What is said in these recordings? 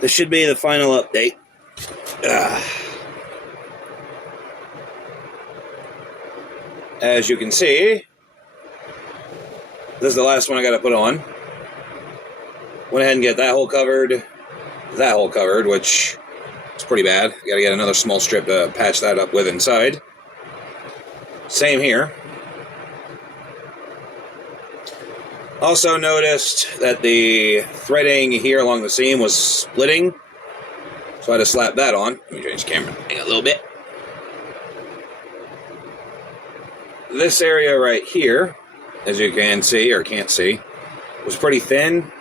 This should be the final update. As you can see, this is the last one I got to put on. Went ahead and get that hole covered, which is pretty bad. Got to get another small strip to patch that up with inside. Same here. Also noticed that the threading here along the seam was splitting, so I had to slap that on. Let me change the camera a little bit. This area right here, as you can see, or can't see, was pretty thin,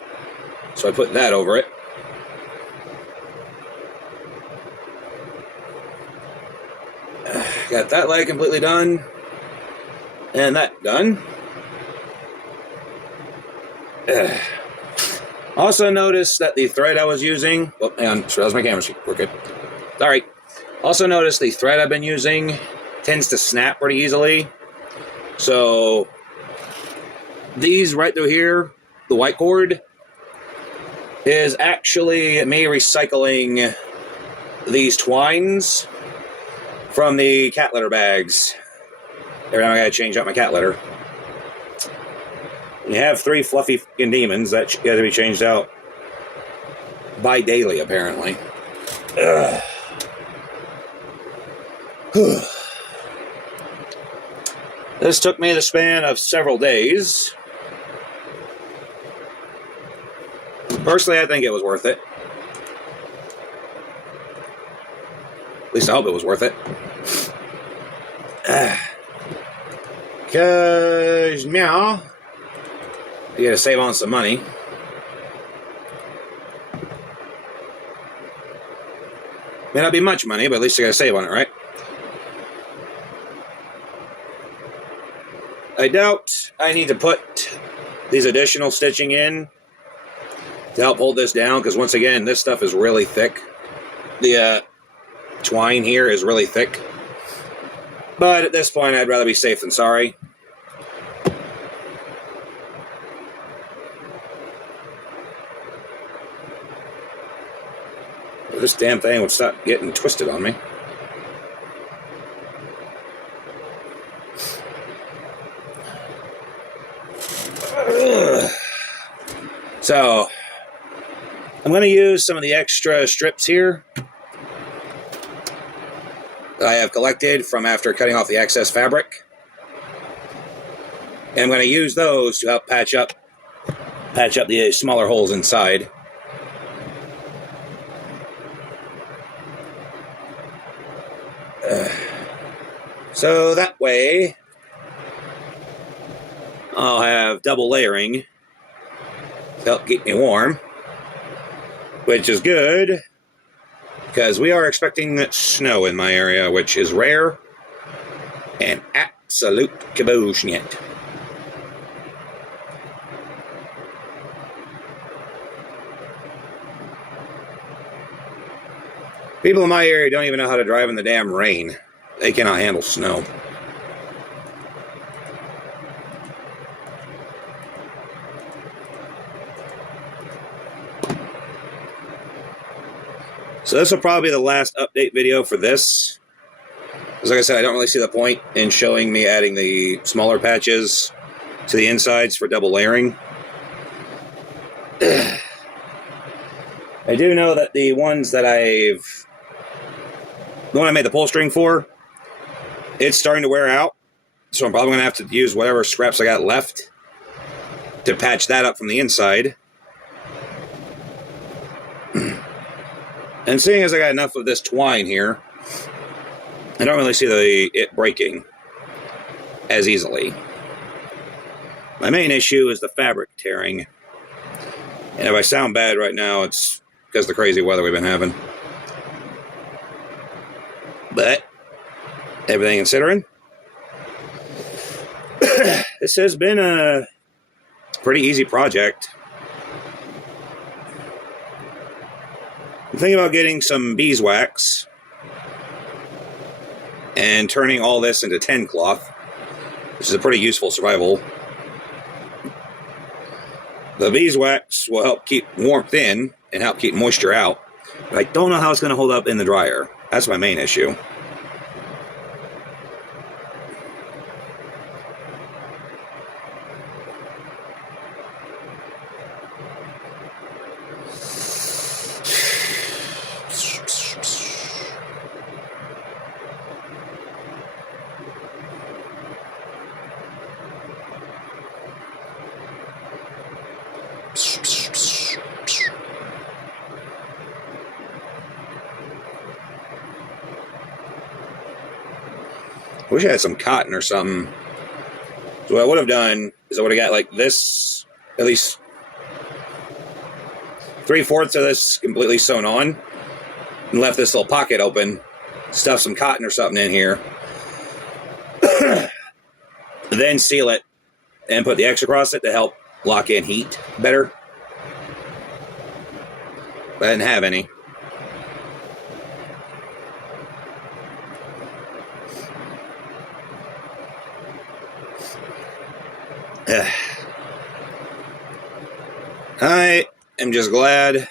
so I put that over it. Got that leg completely done, and that done. Also noticed that the thread I was using, oh, hang on, so that was my camera sheet, we're good. Sorry. Also noticed the thread I've been using tends to snap pretty easily. So these right through here, the white cord, is actually me recycling these twines from the cat litter bags. Every time I gotta change out my cat litter. You have 3 fluffy fucking demons that got to be changed out bi-daily, apparently. This took me the span of several days. Personally, I think it was worth it. At least I hope it was worth it. Because now you gotta save on some money. May not be much money, but at least you gotta save on it, right? I doubt I need to put these additional stitching in to help hold this down, because once again, this stuff is really thick. The twine here is really thick. But at this point, I'd rather be safe than sorry. This damn thing would stop getting twisted on me. So, I'm going to use some of the extra strips here that I have collected from after cutting off the excess fabric. And I'm going to use those to help patch up the smaller holes inside. So that way, I'll have double layering to help keep me warm, which is good, because we are expecting snow in my area, which is rare and absolute kabooshnit. People in my area don't even know how to drive in the damn rain. They cannot handle snow. So this will probably be the last update video for this. Because like I said, I don't really see the point in showing me adding the smaller patches to the insides for double layering. I do know that the ones that the one I made the pull string for, it's starting to wear out. So I'm probably going to have to use whatever scraps I got left to patch that up from the inside. And seeing as I got enough of this twine here, I don't really see it breaking as easily. My main issue is the fabric tearing. And if I sound bad right now, it's because of the crazy weather we've been having. But everything considering, this has been a pretty easy project. I'm thinking about getting some beeswax and turning all this into 10 cloth, which is a pretty useful survival. The beeswax will help keep warmth in and help keep moisture out, but I don't know how it's going to hold up in the dryer. That's my main issue. I wish I had some cotton or something. So what I would have done is I would have got like this, at least 3/4 of this completely sewn on, and left this little pocket open, stuff some cotton or something in here, then seal it and put the X across it to help lock in heat better. But I didn't have any. I am just glad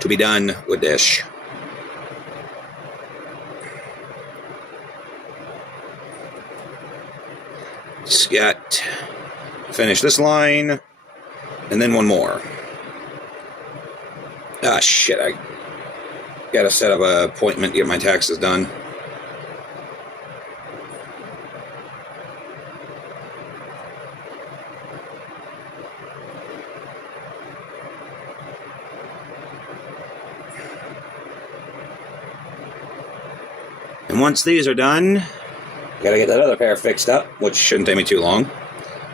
to be done with this. Just got to finish this line and then one more. Ah, shit, I gotta set up an appointment to get my taxes done. And once these are done, gotta get that other pair fixed up, which shouldn't take me too long.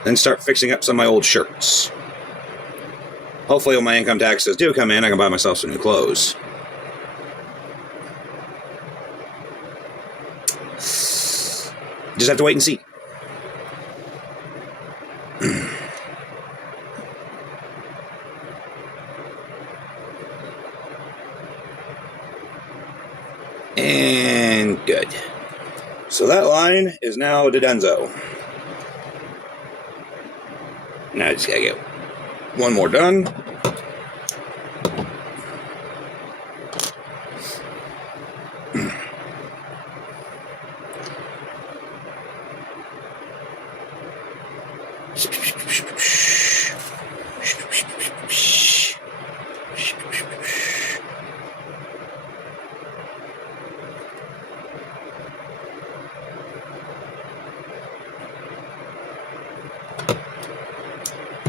Then start fixing up some of my old shirts. Hopefully when my income taxes do come in, I can buy myself some new clothes. Just have to wait and see. And good. So that line is now Denzo. Now I just gotta get one more done.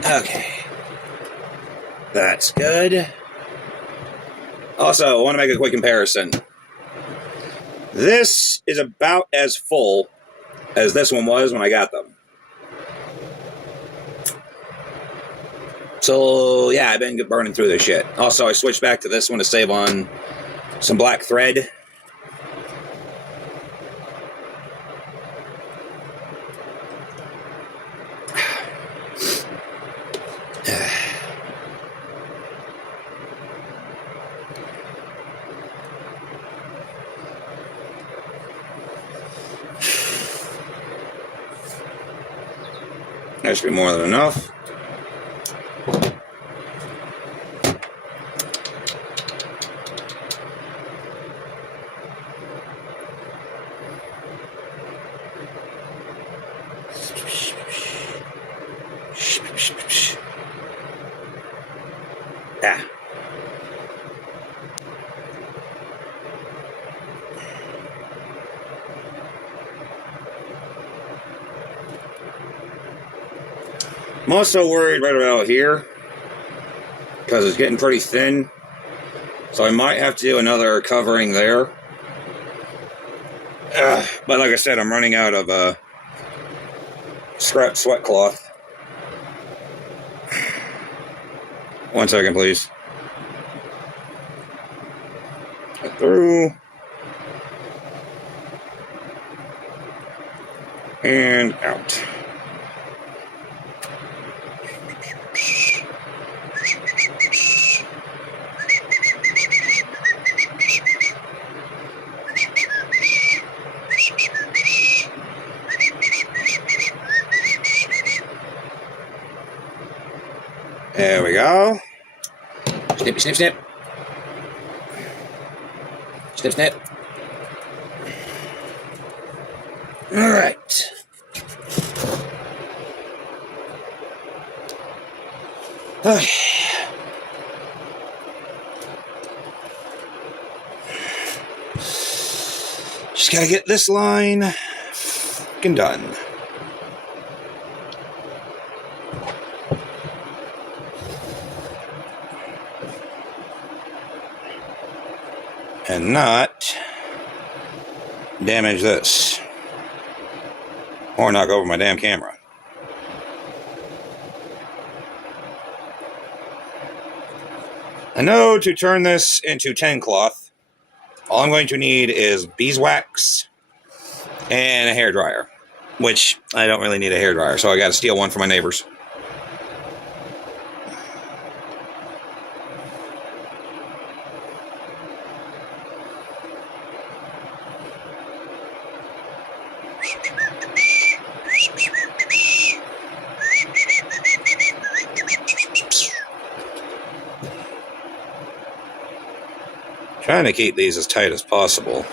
Okay, that's good. Also, I want to make a quick comparison. This is about as full as this one was when I got them. So, yeah, I've been burning through this shit. Also, I switched back to this one to save on some black thread. That should be more than enough. Yeah. I'm also worried right about here because it's getting pretty thin, so I might have to do another covering there. But like I said, I'm running out of scrap sweat cloth. One second, please. Get through. And out. There we go. Snip, snip, snip. Snip, snip. Alright. Okay. Just gotta get this line fucking done. And not damage this. Or knock over my damn camera. I know to turn this into 10 cloth, all I'm going to need is beeswax and a hairdryer, which I don't really need a hairdryer, so I got to steal one from my neighbors. Trying to keep these as tight as possible.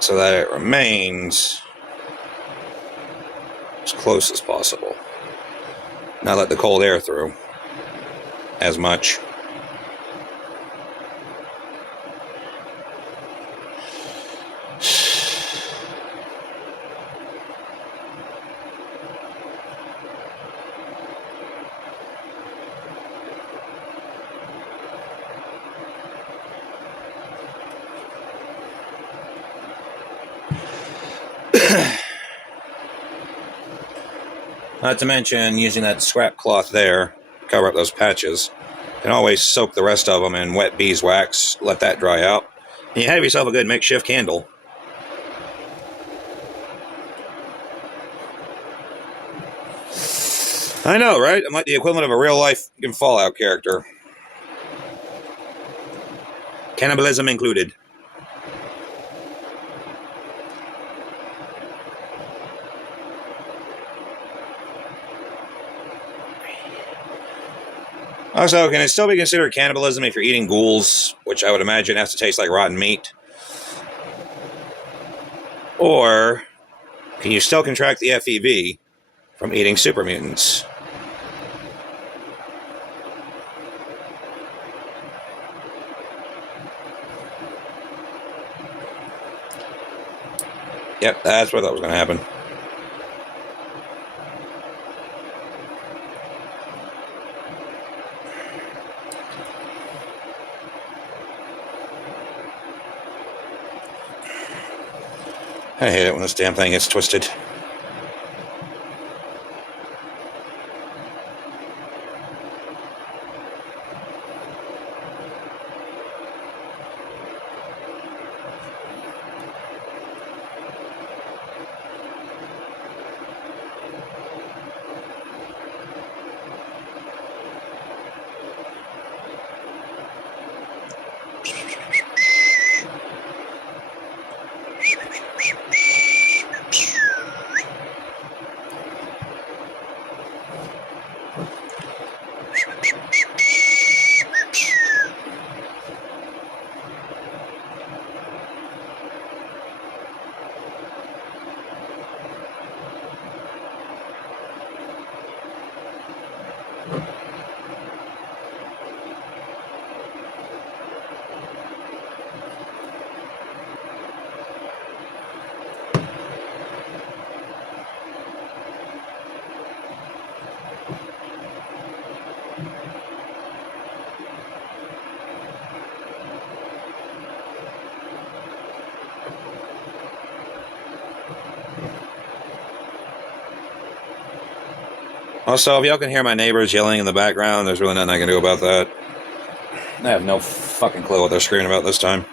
So that it remains as close as possible. Not let the cold air through as much. Not to mention using that scrap cloth there to cover up those patches. You can always soak the rest of them in wet beeswax, let that dry out, and you have yourself a good makeshift candle. I know, right? I'm like the equivalent of a real-life Fallout character. Cannibalism included. Also, can it still be considered cannibalism if you're eating ghouls, which I would imagine has to taste like rotten meat? Or can you still contract the FEV from eating super mutants? Yep, that's what I thought was going to happen. I hate it when this damn thing gets twisted. Also, if y'all can hear my neighbors yelling in the background, there's really nothing I can do about that. I have no fucking clue what they're screaming about this time.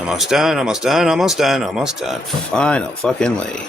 Almost done, almost done, almost done, almost done. Final fucking lay.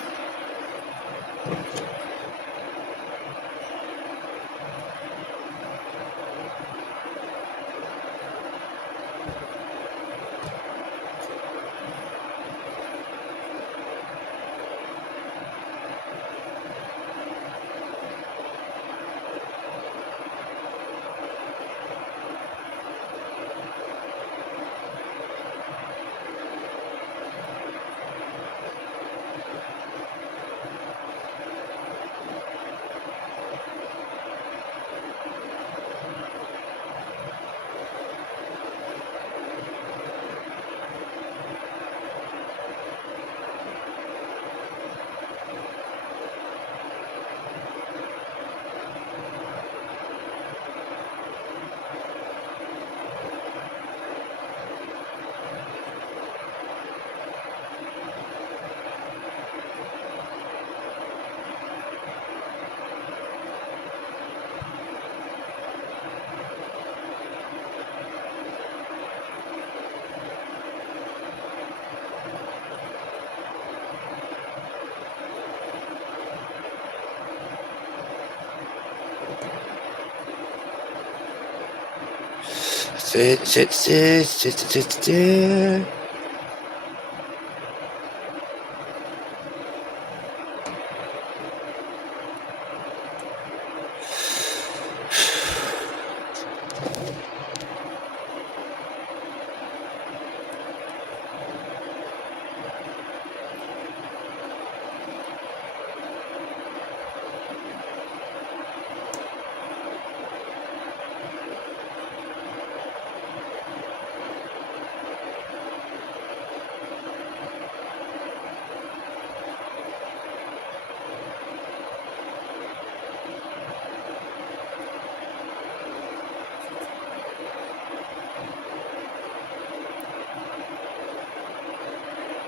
Sit.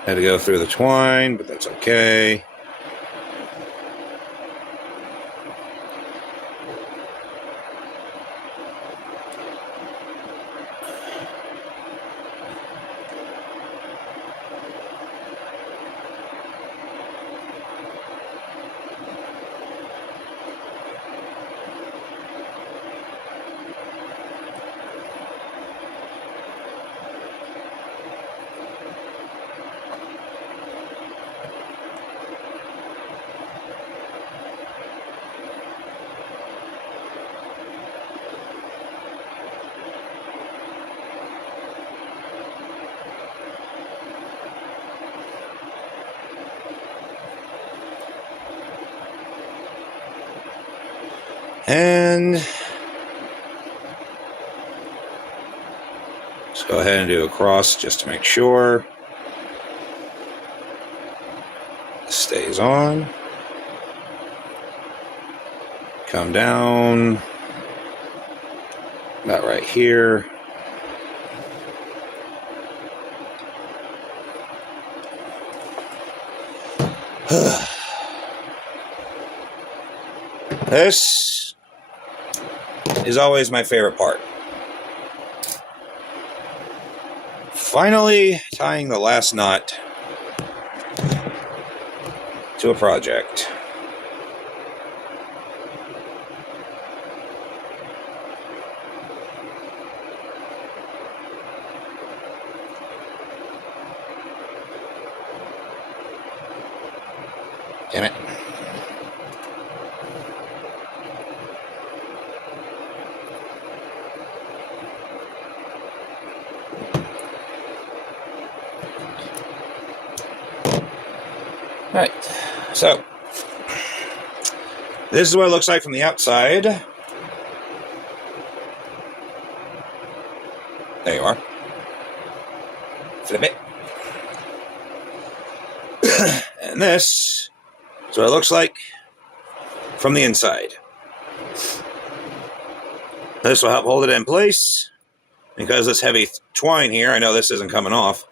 Had to go through the twine, but that's okay. And let's go ahead and do a cross just to make sure this stays on. Come down about right here. This is always my favorite part. Finally tying the last knot to a project. Damn it. Right, so this is what it looks like from the outside. There you are. Flip it. And this is what it looks like from the inside. This will help hold it in place. Because this heavy twine here, I know this isn't coming off.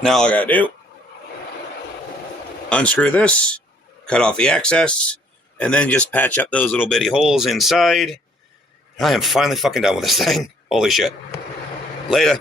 Now all I gotta do, unscrew this, cut off the excess, and then just patch up those little bitty holes inside. I am finally fucking done with this thing. Holy shit. Later.